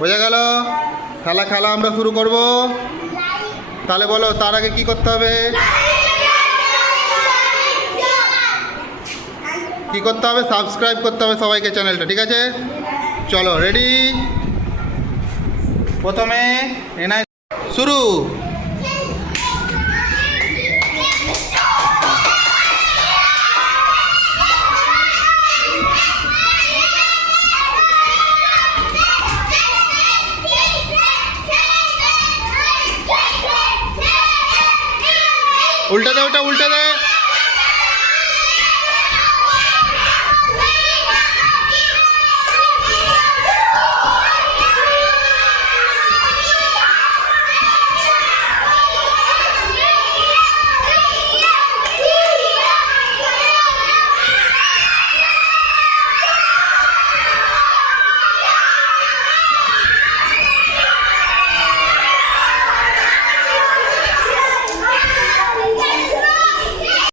বোঝা গেল? খেলা আমরা শুরু করব। তাহলে বলো, তার আগে কি করতে হবে? কি করতে হবে? সাবস্ক্রাইব করতে হবে সবাইকে চ্যানেলটা, ঠিক আছে? চলো, রেডি? প্রথমে এনআই শুরু। উল্টে দে, ওটা উল্টে দে।